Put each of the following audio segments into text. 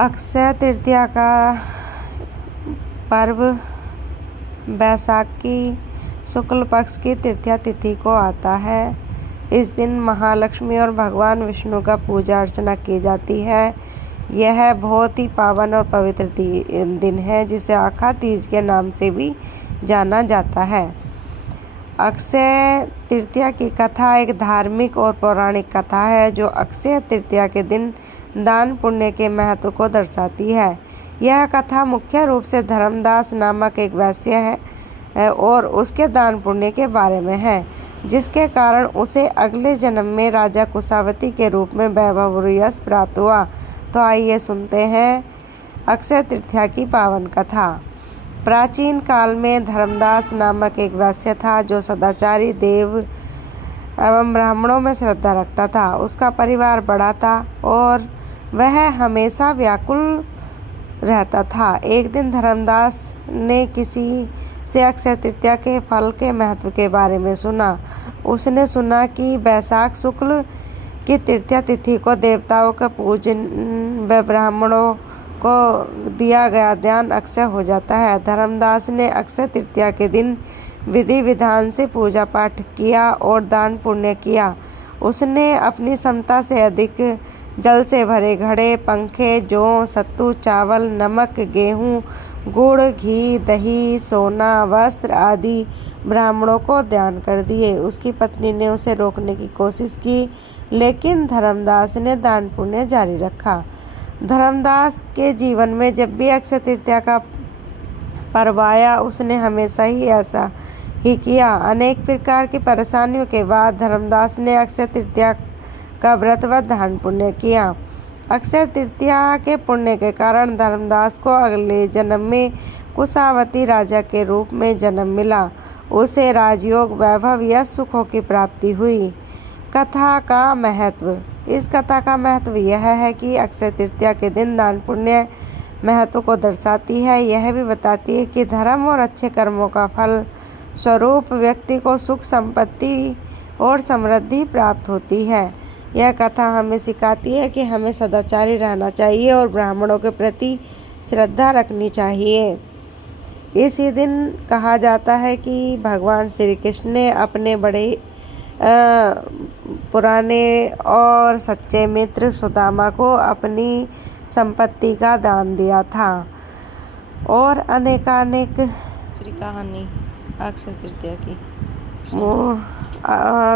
अक्षय तृतीया का पर्व बैसाख की शुक्ल पक्ष की तृतीया तिथि को आता है। इस दिन महालक्ष्मी और भगवान विष्णु का पूजा अर्चना की जाती है। यह बहुत ही पावन और पवित्र दिन है, जिसे आखा तीज के नाम से भी जाना जाता है। अक्षय तृतीया की कथा एक धार्मिक और पौराणिक कथा है, जो अक्षय तृतीया के दिन दान पुण्य के महत्व को दर्शाती है। यह कथा मुख्य रूप से धर्मदास नामक एक वैश्य है और उसके दान पुण्य के बारे में है, जिसके कारण उसे अगले जन्म में राजा कुशावती के रूप में वैभव और यश प्राप्त हुआ। तो आइए सुनते हैं अक्षय तृतीया की पावन कथा। प्राचीन काल में धर्मदास नामक एक वैश्य था, जो सदाचारी देव एवं ब्राह्मणों में श्रद्धा रखता था। उसका परिवार बड़ा था और वह हमेशा व्याकुल रहता था। एक दिन धर्मदास ने किसी से अक्षय तृतीया के फल के महत्व के बारे में सुना। उसने सुना कि बैसाख शुक्ल की तृतीया तिथि को देवताओं के पूजन व ब्राह्मणों को दिया गया दान अक्षय हो जाता है। धर्मदास ने अक्षय तृतीया के दिन विधि विधान से पूजा पाठ किया और दान पुण्य किया। उसने अपनी क्षमता से अधिक जल से भरे घड़े, पंखे, जौ, सत्तू, चावल, नमक, गेहूँ, गुड़, घी, दही, सोना, वस्त्र आदि ब्राह्मणों को दान कर दिए। उसकी पत्नी ने उसे रोकने की कोशिश की, लेकिन धर्मदास ने दान पुण्य जारी रखा। धर्मदास के जीवन में जब भी अक्षय तृतीया का पर्व आया, उसने हमेशा ही ऐसा ही किया। अनेक प्रकार की परेशानियों के बाद धर्मदास ने अक्षय तृतीया का व्रत व दान पुण्य किया। अक्षय तृतीया के पुण्य के कारण धर्मदास को अगले जन्म में कुशावती राजा के रूप में जन्म मिला। उसे राजयोग, वैभव, यश, सुखों की प्राप्ति हुई। कथा का महत्व। इस कथा का महत्व यह है कि अक्षय तृतीया के दिन दान पुण्य महत्व को दर्शाती है। यह भी बताती है कि धर्म और अच्छे कर्मों का फल स्वरूप व्यक्ति को सुख, संपत्ति और समृद्धि प्राप्त होती है। यह कथा हमें सिखाती है कि हमें सदाचारी रहना चाहिए और ब्राह्मणों के प्रति श्रद्धा रखनी चाहिए। इसी दिन कहा जाता है कि भगवान श्री कृष्ण ने अपने बड़े पुराने और सच्चे मित्र सुदामा को अपनी संपत्ति का दान दिया था। और अनेकानेक कहानी अक्षय तृतीया की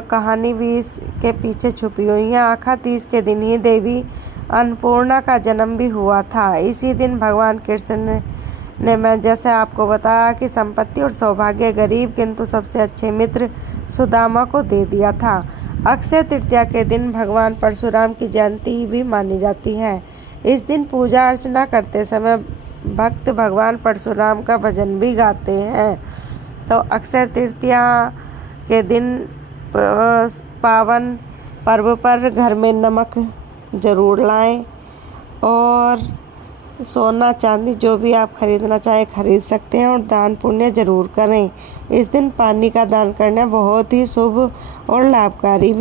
कहानी भी इसके पीछे छुपी हुई है। आखा तीज के दिन ही देवी अन्नपूर्णा का जन्म भी हुआ था। इसी दिन भगवान कृष्ण ने मैं जैसे आपको बताया कि संपत्ति और सौभाग्य गरीब किंतु सबसे अच्छे मित्र सुदामा को दे दिया था। अक्षय तृतीया के दिन भगवान परशुराम की जयंती भी मानी जाती है। इस दिन पूजा अर्चना करते समय भक्त भगवान परशुराम का भजन भी गाते हैं। तो अक्षय तृतीया के दिन पावन पर्व पर घर में नमक ज़रूर लाएं और सोना चांदी जो भी आप खरीदना चाहें खरीद सकते हैं और दान पुण्य ज़रूर करें। इस दिन पानी का दान करना बहुत ही शुभ और लाभकारी